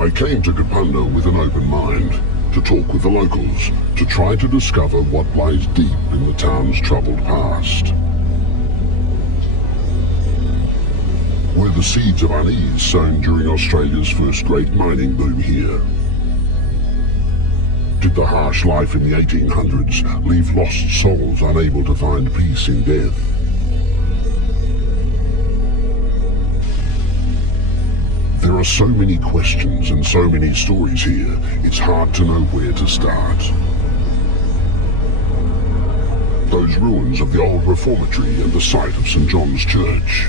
I came to Kapunda with an open mind, to talk with the locals, to try to discover what lies deep in the town's troubled past. Were the seeds of unease sown during Australia's first great mining boom here? Did the harsh life in the 1800s leave lost souls unable to find peace in death? There are so many questions and so many stories here, it's hard to know where to start. Those ruins of the old reformatory and the site of St. John's Church.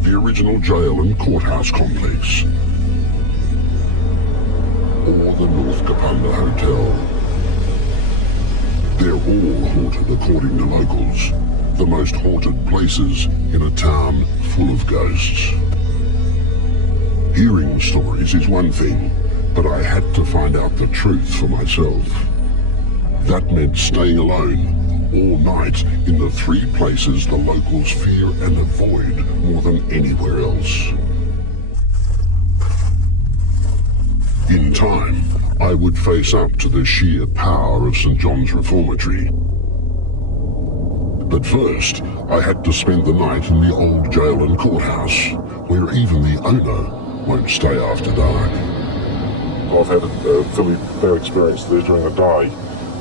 The original jail and courthouse complex. Or the North Kapunda Hotel. They're all haunted according to locals. The most haunted places in a town full of ghosts. Hearing stories is one thing, but I had to find out the truth for myself. That meant staying alone all night in the three places the locals fear and avoid more than anywhere else. In time, I would face up to the sheer power of St. John's Reformatory. But first, I had to spend the night in the old jail and courthouse, where even the owner won't stay after dark. I've had a fairly bad experience there during the day.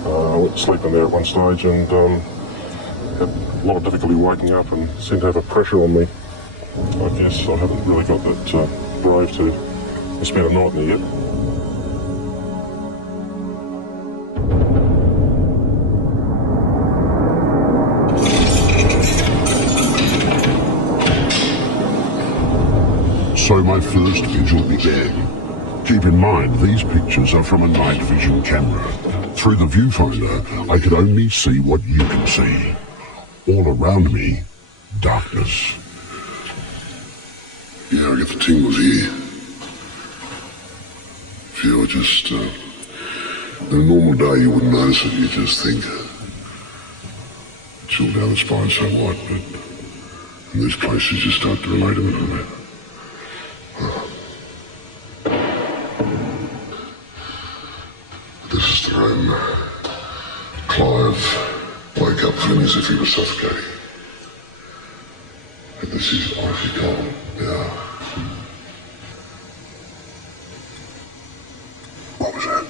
I went to sleep in there at one stage and had a lot of difficulty waking up and seemed to have a pressure on me. I guess I haven't really got that brave to spend a night in there yet. So my first vigil began. Keep in mind, these pictures are from a night vision camera. Through the viewfinder, I could only see what you can see. All around me, darkness. Yeah, I get the tingles here. Feel just, in a normal day you wouldn't notice it, you just think, chill down the spine, so what, but in these places you start to relate a little bit. This is the room. Clive woke up feeling as if he was suffocating. And this is icy cold now. What was that?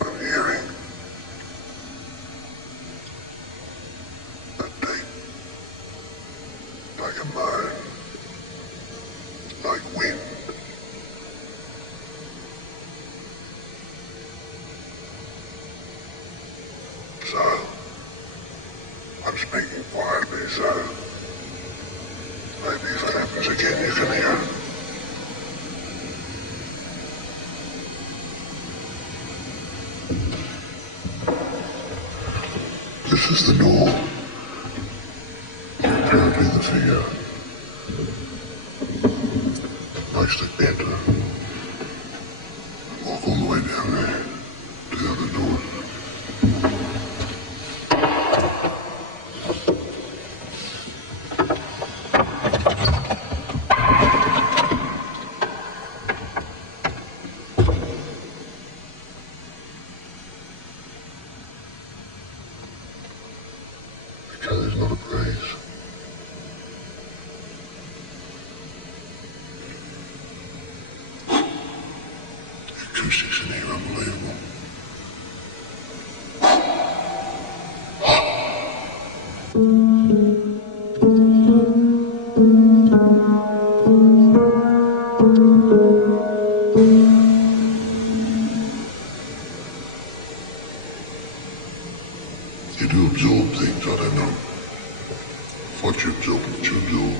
I'm hearing a deep, like a moan, like wind. So, I'm speaking quietly, so maybe if it happens again you can hear it. This is the door. Apparently the figure likes to enter. Walk all the way down there to the other door. There's not a breeze. The acoustics in here are unbelievable. You do absorb things, I don't know. What you absorb, what you absorb.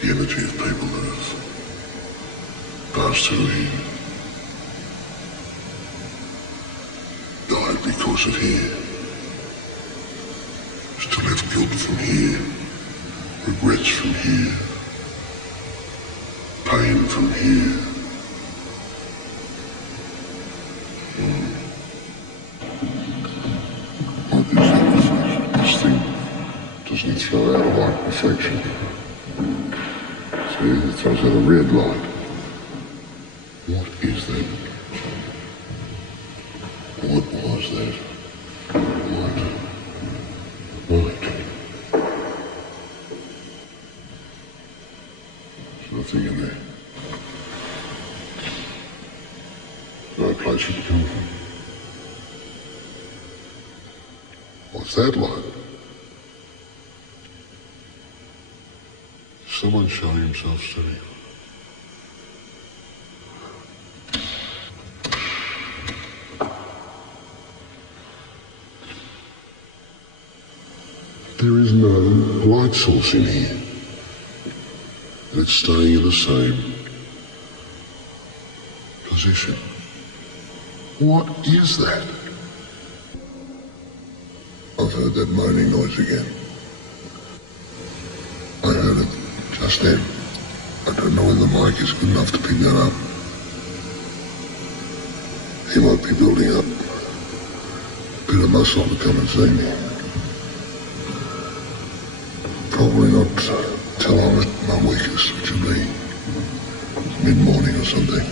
The energy of people that have passed through here. Died because of here. Still have guilt from here. Regrets from here. Pain from here. What is that? doesn't throw out a white reflection. See, it throws out a red light. What is that? What was that? Right. There's nothing in there. No place for it to come from. What's that light? Someone showing himself steady. There is no light source in here. And it's staying in the same position. What is that? I've heard that moaning noise again. I heard it just then. I don't know whether the mic is good enough to pick that up. He might be building up a bit of muscle to come and see me. Probably not till I'm at my weakest, which will be mid-morning or something.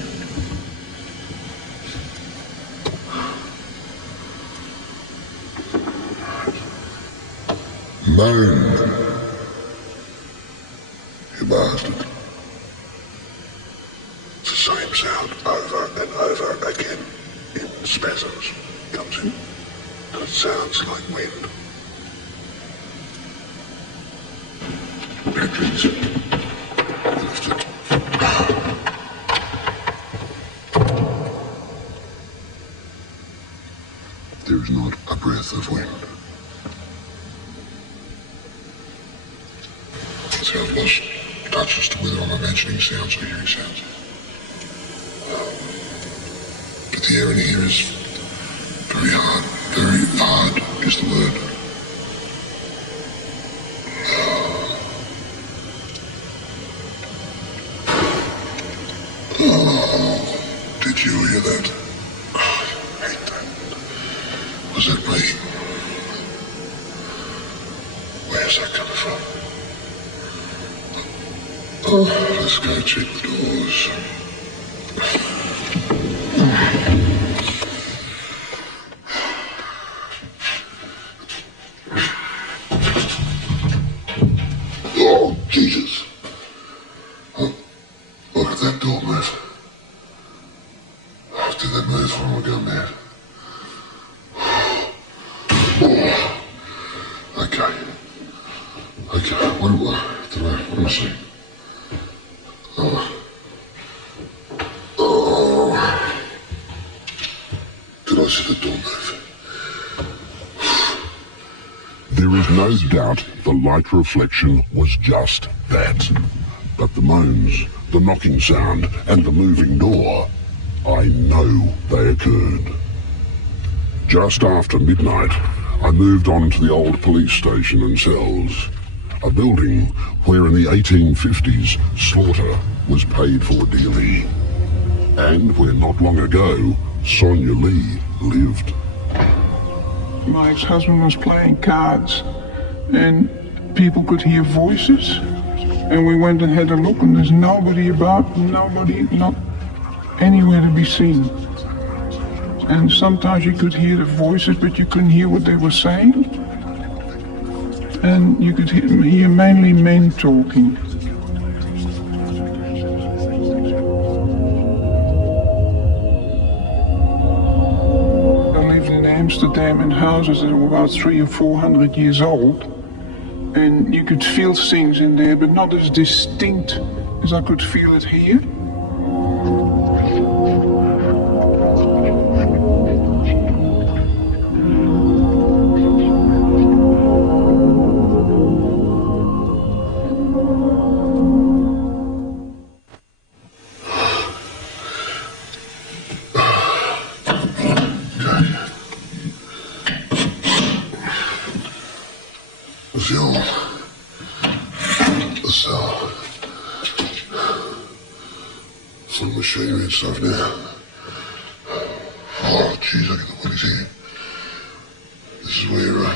Moan, you bastard. It's the same sound over and over again in spasms. Comes in and it sounds like wind. Batteries lifted. There is not a breath of wind. So I've lost touch as to whether I'm imagining sounds or hearing sounds. But the air in here is very hard is the word. Oh, did you hear that? Oh, I hate that. Was that me? Where's that coming from? Oh, let's go check the doors. Oh, Jesus. Oh, look at that door move. Oh, did that move when I go mad? Oh, okay. Okay, what am I seeing? Did I see the door move? There is no doubt the light reflection was just that. But the moans, the knocking sound, and the moving door, I know they occurred. Just after midnight, I moved on to the old police station and cells, a building where in the 1850s slaughter was paid for dearly, and where not long ago Sonia Lee lived. My ex-husband was playing cards and people could hear voices, and we went and had a look, and there's nobody about, nobody, not anywhere to be seen. And sometimes you could hear the voices, but you couldn't hear what they were saying. And you could hear mainly men talking. I lived in Amsterdam in houses that were about 300 or 400 years old. And you could feel things in there, but not as distinct as I could feel it here. The cell. Full of machinery and stuff now. Oh, jeez, I get the willies here. This is where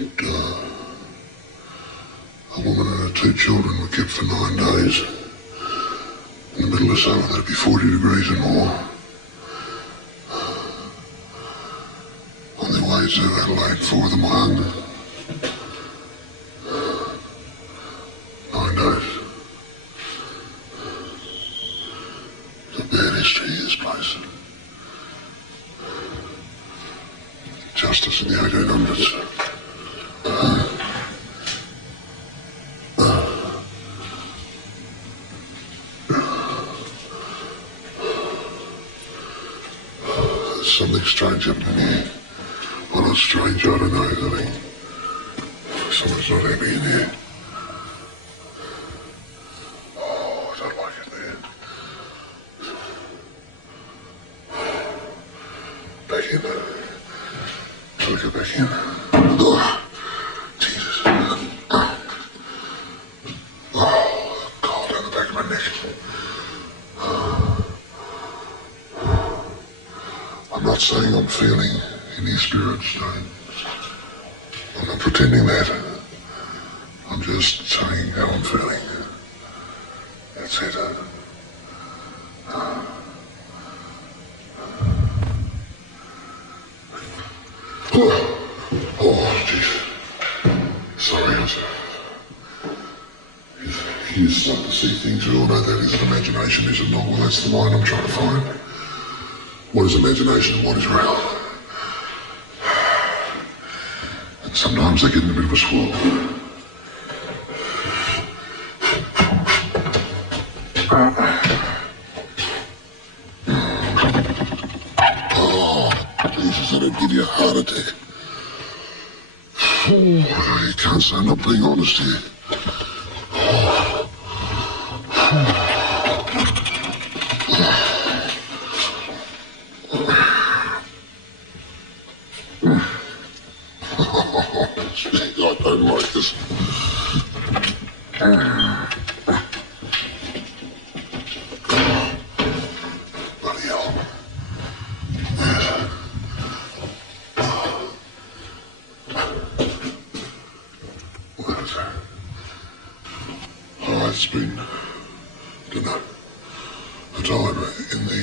A woman and her 2 children were kept for 9 days. In the middle of summer, that'd be 40 degrees and more. On their way to Adelaide, 4 of them were hung. 9 days. It's a bad history, this place. Justice in the 1800s. There's something strange happening here. Well, not strange, I don't know. I think someone's not happy in here. Oh, I don't like it there. Back in. Shall I go back in? Oh, Jesus. Oh, cold down the back of my neck. I'm not saying I'm feeling any spirits, I'm not pretending that. I'm just saying how I'm feeling. That's it. Oh, jeez. Sorry, you start to see things. We all know that is an imagination, is it not? Well, that's the line I'm trying to find. What is imagination and what is real? And sometimes they get in a bit of a swirl. Oh, Jesus, that'd give you a heart attack. Oh, you can't say I'm not being honest here. I don't like this. Bloody hell. What is that? Oh, it's been, don't know, a time in the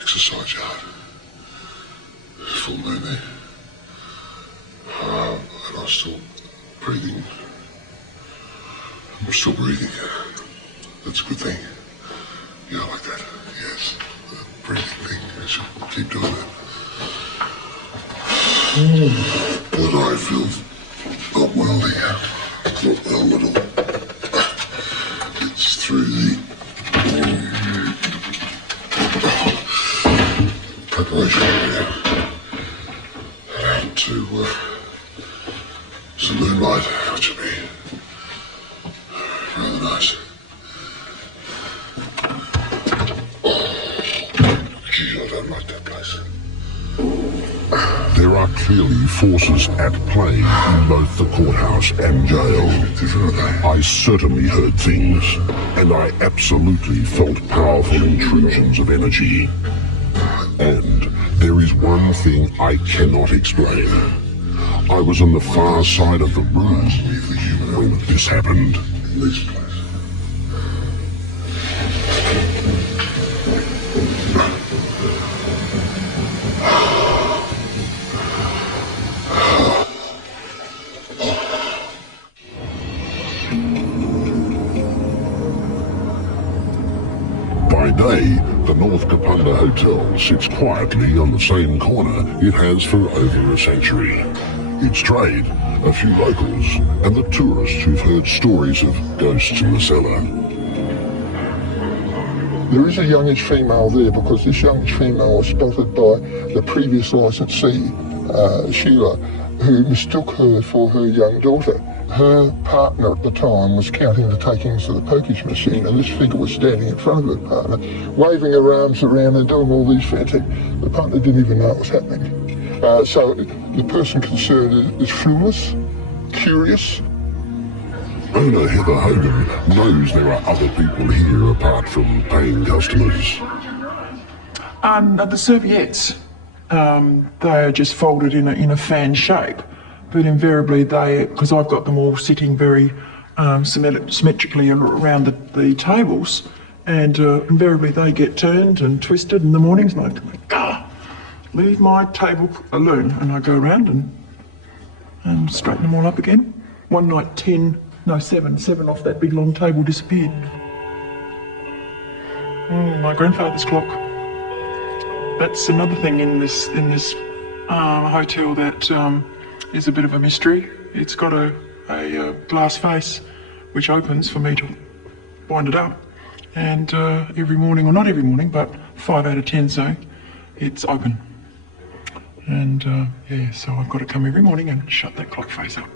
exercise yard. Full moon there. And I'm still breathing. I'm still breathing. That's a good thing. Yeah, I like that. Yes. The breathing thing. I should keep doing that. But I feel not well here. Not well at all. It's through the preparation area. Out to some moonlight, which would be rather nice. Gee, I don't like that place. There are clearly forces at play in both the courthouse and jail. I certainly heard things, and I absolutely felt powerful intrusions of energy. And there is one thing I cannot explain. I was on the far side of the room when this happened. This place. By day, the North Kapunda Hotel sits quietly on the same corner it has for over a century. Its trade, a few locals, and the tourists who've heard stories of ghosts in the cellar. There is a youngish female there because this youngish female was spotted by the previous licensee, Sheila, who mistook her for her young daughter. Her partner at the time was counting the takings of the pokies machine, and this figure was standing in front of her partner, waving her arms around and doing all these fancy. The partner didn't even know what was happening. So the person concerned is clueless, curious. Owner Heather Hogan knows there are other people here apart from paying customers. The serviettes, they are just folded in a fan shape. but invariably because I've got them all sitting very symmetrically around the tables, and invariably they get turned and twisted in the mornings, and I'm like, leave my table alone, and I go around and straighten them all up again. One night, seven off that big long table disappeared. My grandfather's clock. That's another thing in this hotel that is a bit of a mystery. It's got a glass face which opens for me to wind it up, and every morning, or not every morning, but 5 out of 10 say it's open. And so I've got to come every morning and shut that clock face up.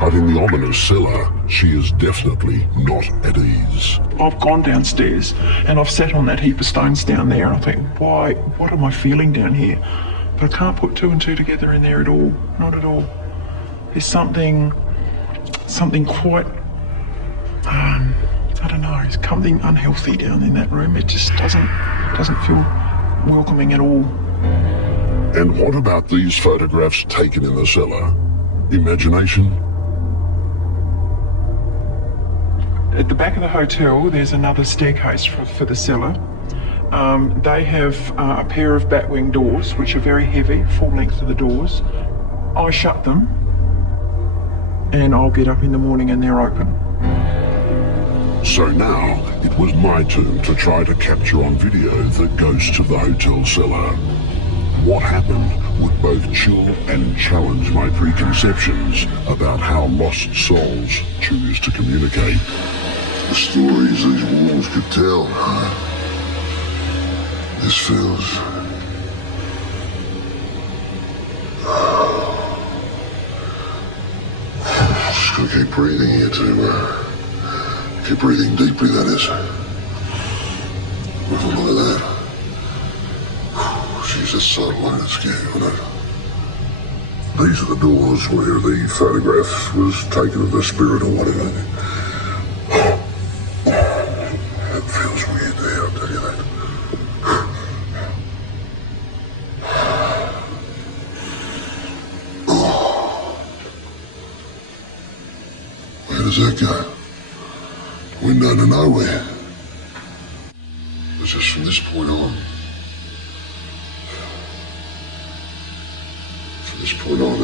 But in the ominous cellar, she is definitely not at ease. I've gone downstairs and I've sat on that heap of stones down there, and I think, what am I feeling down here? But I can't put two and two together in there at all, not at all. There's something quite, I don't know, there's something unhealthy down in that room. It just doesn't feel welcoming at all. And what about these photographs taken in the cellar? Imagination? At the back of the hotel, there's another staircase for the cellar. They have a pair of batwing doors, which are very heavy, full length of the doors. I shut them, and I'll get up in the morning and they're open. So now, it was my turn to try to capture on video the ghost of the hotel cellar. What happened would both chill and challenge my preconceptions about how lost souls choose to communicate. The stories these walls could tell. This feels... Just gotta keep breathing here to keep breathing deeply, that is. Nothing like that. She's just so alone and scared, isn't it? These are the doors where the photograph was taken of the spirit or whatever. It feels weird there, I'll tell you that. Where does that go? Window to nowhere. But just from this point on,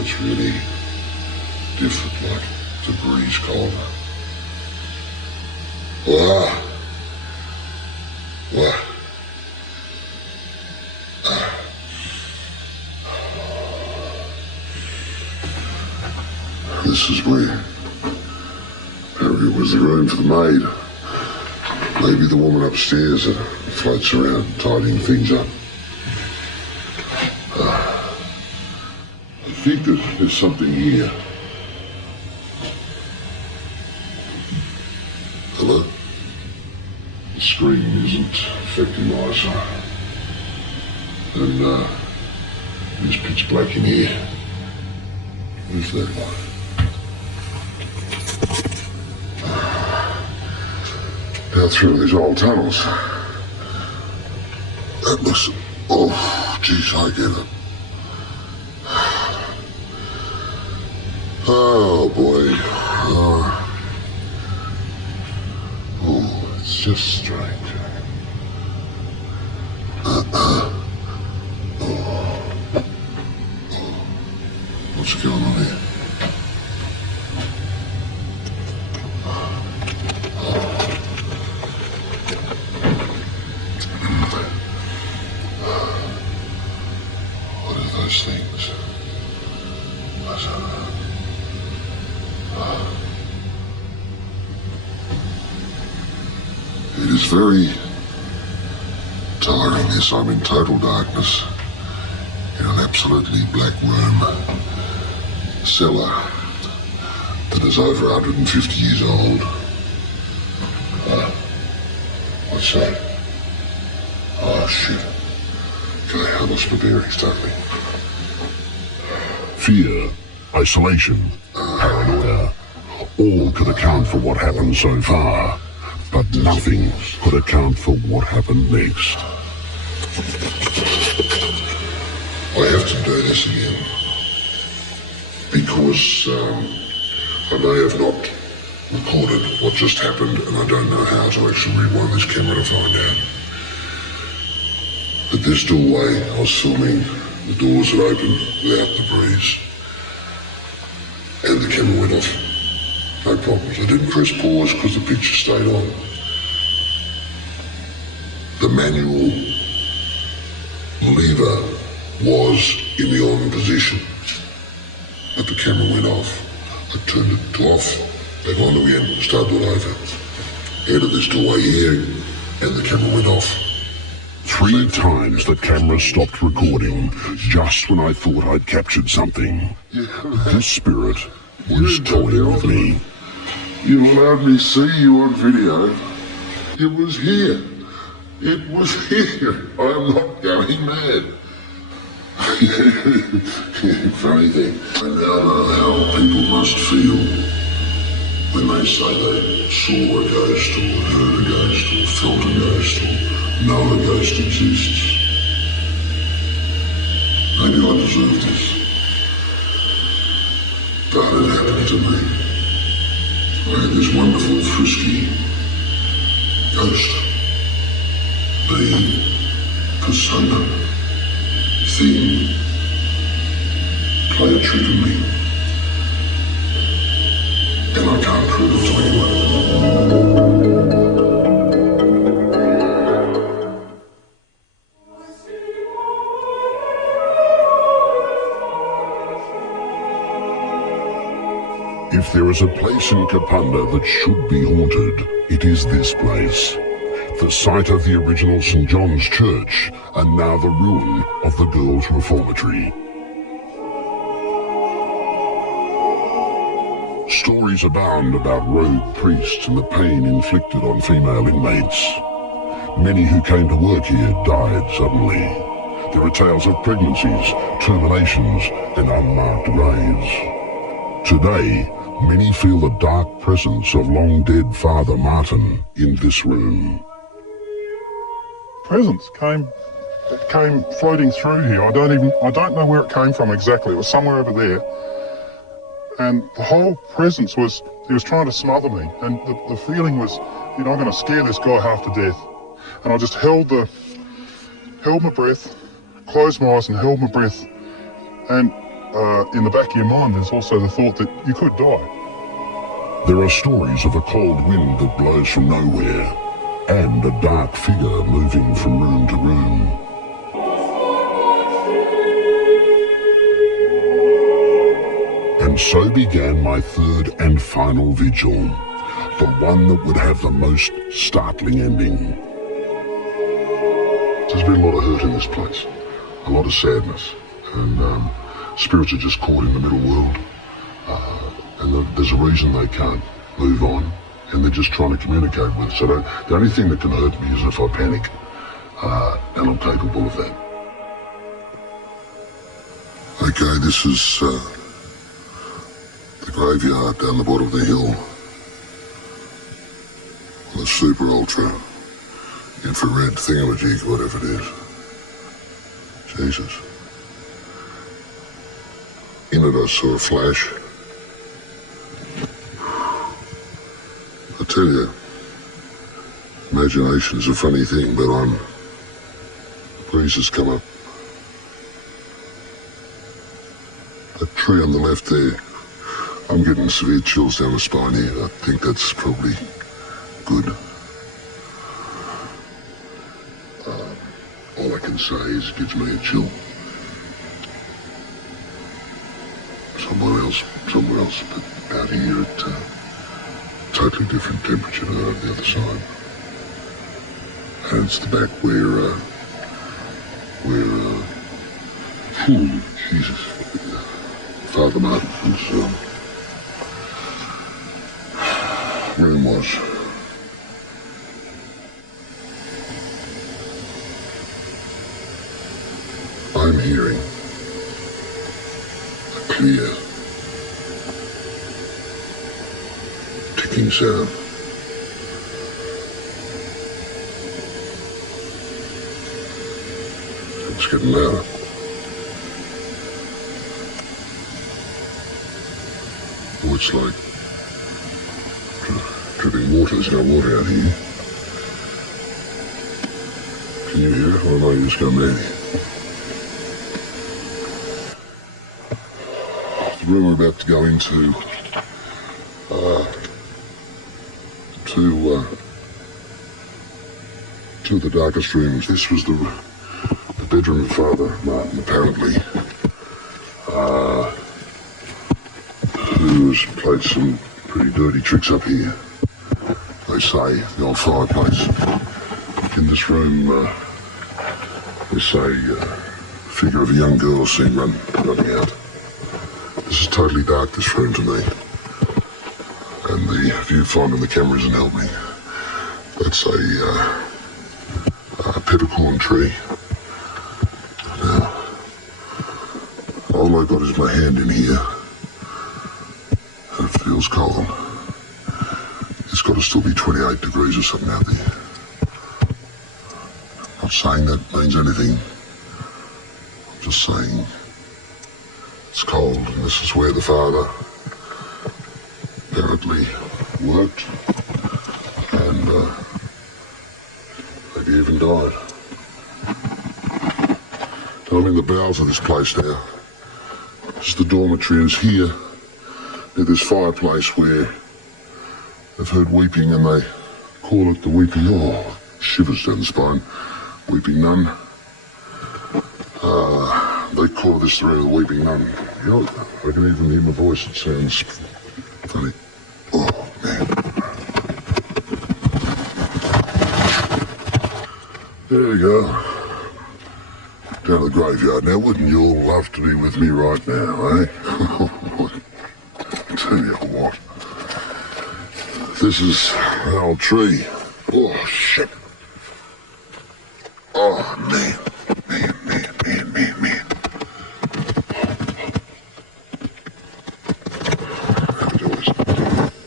it's really different, like degrees colder. Wow. What? This is where it was the room for the maid. Maybe the woman upstairs that floats around tidying things up. I think that there's something here. Hello? The screen isn't affecting my eyesight. And it's pitch black in here. Who's that one? Down through these old tunnels. That must... Oh, geez, I get it. Oh, boy. Oh, it's just strange. What's going on here? What are those things? It is very tiring, this. I'm in total darkness in an absolutely black room, cellar that is over 150 years old. What's that? Oh, shit. Okay, I lost my bearings totally. Fear, isolation, paranoia, all could account for what happened so far, but nothing could account for what happened next. I have to do this again because I may have not recorded what just happened, and I don't know how to actually rewind this camera to find out. But this doorway, I was filming, the doors had opened without the breeze, and the camera went off. No problems. I didn't press pause because the picture stayed on. The manual lever was in the on position, but the camera went off. I turned it to off, back on again, started it over. Entered this doorway here, and the camera went off. 3 times the camera stopped recording, just when I thought I'd captured something. This spirit was toying with me. You allowed me to see you on video. It was here. It was here. I'm not going mad. Funny thing. I now know how people must feel when they say they saw a ghost or heard a ghost or felt a ghost or know a ghost exists. Maybe I deserve this. But it happened to me. I had this wonderful, frisky ghost, being, persona, thing, play a trick on me. And I can't prove it to anyone. If there is a place in Kapunda that should be haunted, it is this place. The site of the original St. John's Church, and now the ruin of the girls' reformatory. Stories abound about rogue priests and the pain inflicted on female inmates. Many who came to work here died suddenly. There are tales of pregnancies, terminations, and unmarked graves. Today, many feel the dark presence of long-dead Father Martin in this room. Presence came floating through here. I don't know where it came from exactly. It was somewhere over there. And the whole presence was, he was trying to smother me. And the feeling was, I'm going to scare this guy half to death. And I just held my breath, closed my eyes and held my breath. And in the back of your mind, there's also the thought that you could die. There are stories of a cold wind that blows from nowhere, and a dark figure moving from room to room. And so began my third and final vigil, the one that would have the most startling ending. There's been a lot of hurt in this place, a lot of sadness, and spirits are just caught in the middle world. And there's a reason they can't move on, and they're just trying to communicate with us. So the only thing that can hurt me is if I panic, and I'm capable of that. Okay, this is the graveyard down the bottom of the hill. The super ultra infrared thingamajig, whatever it is. Jesus. In it I saw a flash. I tell you, imagination's a funny thing, but the breeze has come up. That tree on the left there, I'm getting severe chills down the spine here. I think that's probably good. All I can say is it gives me a chill. Somewhere else, but out here at totally different temperature to the other side. And it's the back where Jesus, Father Martin's room was. I'm hearing a clear ticking sound. It's getting louder. Oh, it's like dripping water. There's no water out here. Can you hear it? Or am I just going mad? The room we're about to go into, two of the darkest rooms. This was the bedroom of Father Martin, apparently, who's played some pretty dirty tricks up here. They say, the old fireplace. In this room, there's a figure of a young girl seen running out. This is totally dark, this room, to me. And the viewfinder on the camera isn't helping. That's a peppercorn tree. Now, all I got is my hand in here, and it feels cold. It's got to still be 28 degrees or something out there. Not saying that means anything. I'm just saying it's cold, and this is where the father apparently worked, and maybe even died. I'm in the bowels of this place now. This is the dormitory, is here near this fireplace where they've heard weeping, and they call it the weeping, shivers down the spine, weeping nun. They call this the room of the weeping nun. You know, I can even hear my voice, it sounds funny. Oh, man. There we go. Down to the graveyard. Now, wouldn't you all love to be with me right now, eh? I tell you what. This is an old tree. Oh, shit. Oh, man. Man.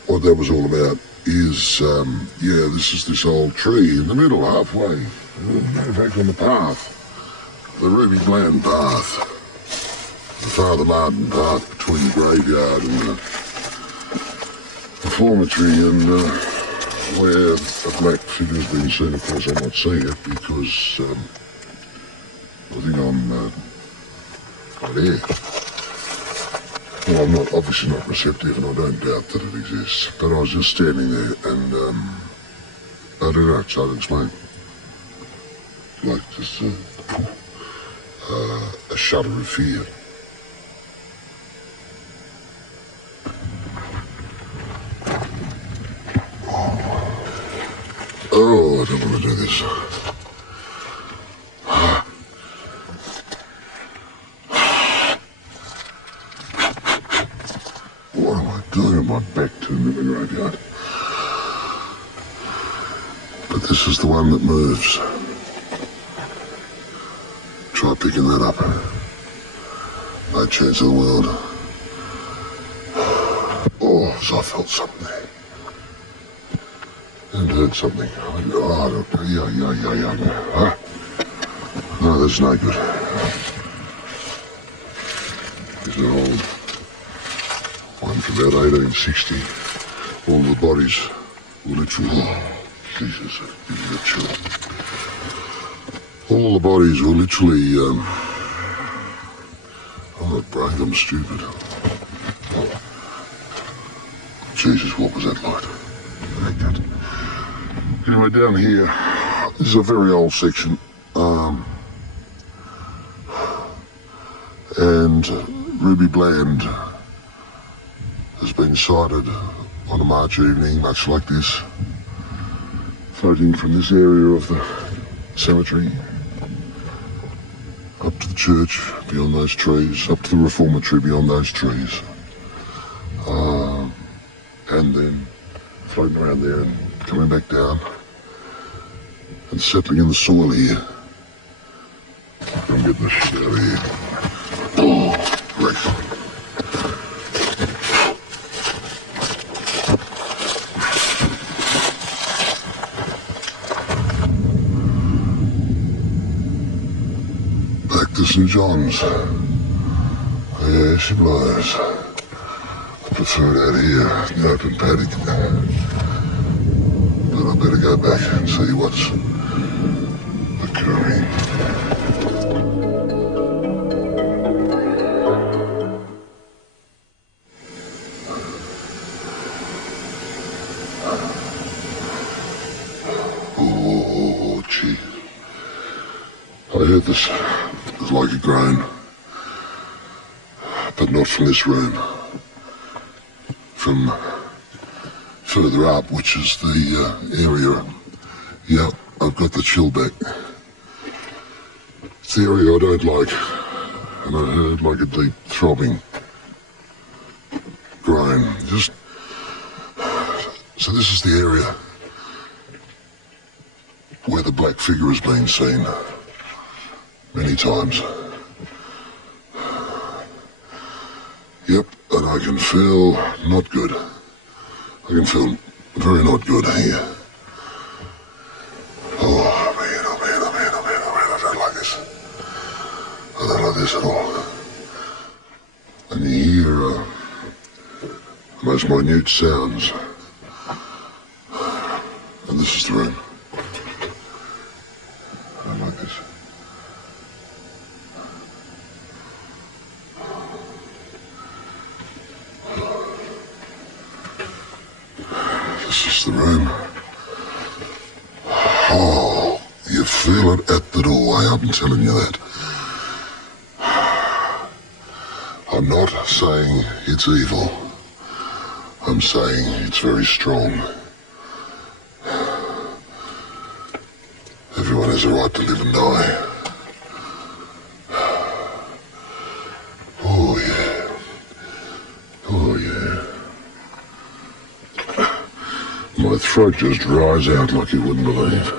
What that was all about is, this is this old tree in the middle, halfway. In fact, on the path. The Ruby Bland path. The Father Martin path between the graveyard and the reformatory, and where a black figure's been seen. Of course, I'm not seeing it because I think I'm not here. Well, I'm obviously not receptive, and I don't doubt that it exists. But I was just standing there, and I don't know, it's hard to explain. Like just a shudder of fear. Oh, I don't want to do this. What am I doing with my back to the graveyard? But this is the one that moves. Try picking that up. No chance in the world. Oh, so I felt something there. And heard something. Yeah. No, that's no good. There's an old one from about 1860. All the bodies were literally, Jesus, give me a chill. All the bodies were literally, I'm not brave, I'm stupid. Jesus, what was that like? I hate that. Anyway, down here, this is a very old section, and Ruby Bland has been sighted on a March evening, much like this, floating from this area of the cemetery up to the church beyond those trees, up to the reformatory beyond those trees, and then floating around there and coming back down and settling in the soil here. I'm getting the shit out of here. Oh, great. Back to St. John's. Yeah, she blows. prefer it out here in the open paddock. But I better go back and see what's occurring. Oh, gee. I heard this. It was like a groan. But not from this room. From further up, which is the area. Yeah, I've got the chill back. It's the area I don't like. And I heard like a deep throbbing groan. So this is the area where the black figure has been seen many times. Yep, and I can feel not good. I can feel very not good here. Oh man, oh man, oh man, oh man, oh man, I don't like this. I don't like this at all. And you hear most minute sounds. And this is the room. I don't like this. This is the room. Oh, you feel it at the doorway, I'm telling you that. I'm not saying it's evil. I'm saying it's very strong. Everyone has a right to live and die. Oh yeah. Oh yeah. My throat just dries out like you wouldn't believe.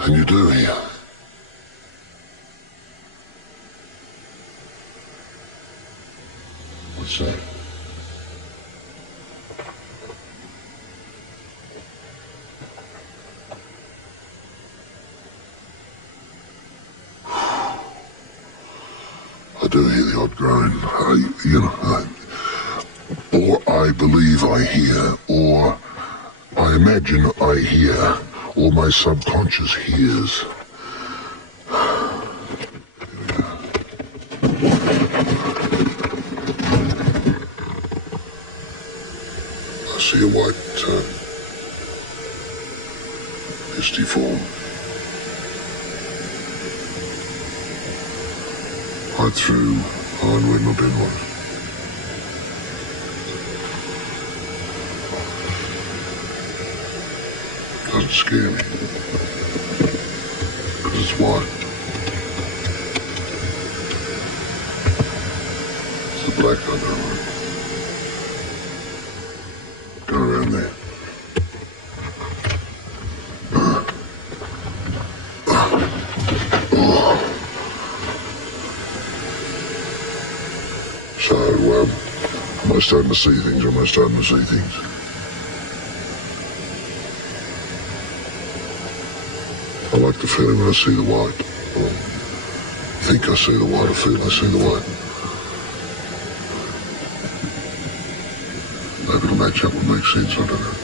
And you do hear. What's that? I do hear the odd groan. Or I believe I hear, or I imagine I hear, or my subconscious hears. I see a white, misty form. Right through on where my bed was. Doesn't scare me. Because it's white. It's the black I don't like. Go around there. So, am I starting to see things, or am I starting to see things? I like the feeling when I see the white. Or think I see the white, I feel I see the white. Maybe it'll match up and make sense, I don't know.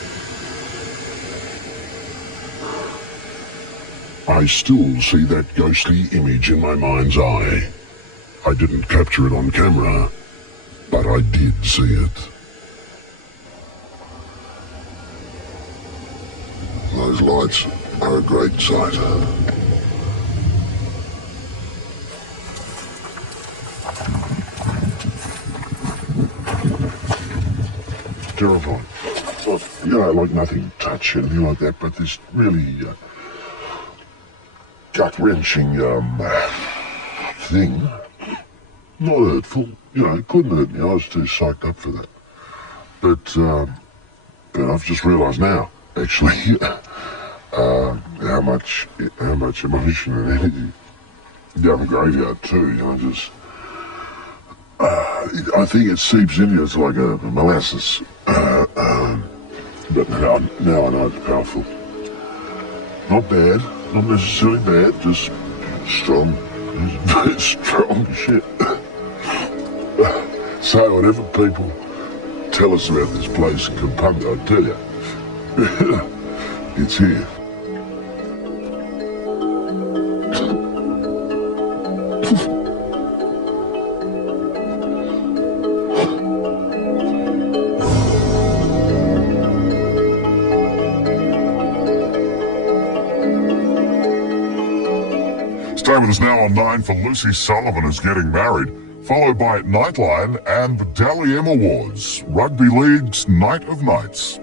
I still see that ghostly image in my mind's eye. I didn't capture it on camera, but I did see it. Those lights are a great sight. Terrifying. Like nothing touch, anything like that, but this really gut-wrenching thing. Not hurtful, it couldn't hurt me. I was too psyched up for that. But I've just realised now, actually, how much emotion and energy down the graveyard too. I think it seeps in you. It's like a molasses. But now I know it's powerful. Not bad, not necessarily bad, just strong. It's very strong shit. So whatever people tell us about this place, Compunga, I tell you. It's here. Stay with us now on 9 for Lucy Sullivan is getting married, followed by Nightline and the Dally M Awards, Rugby League's Night of Nights.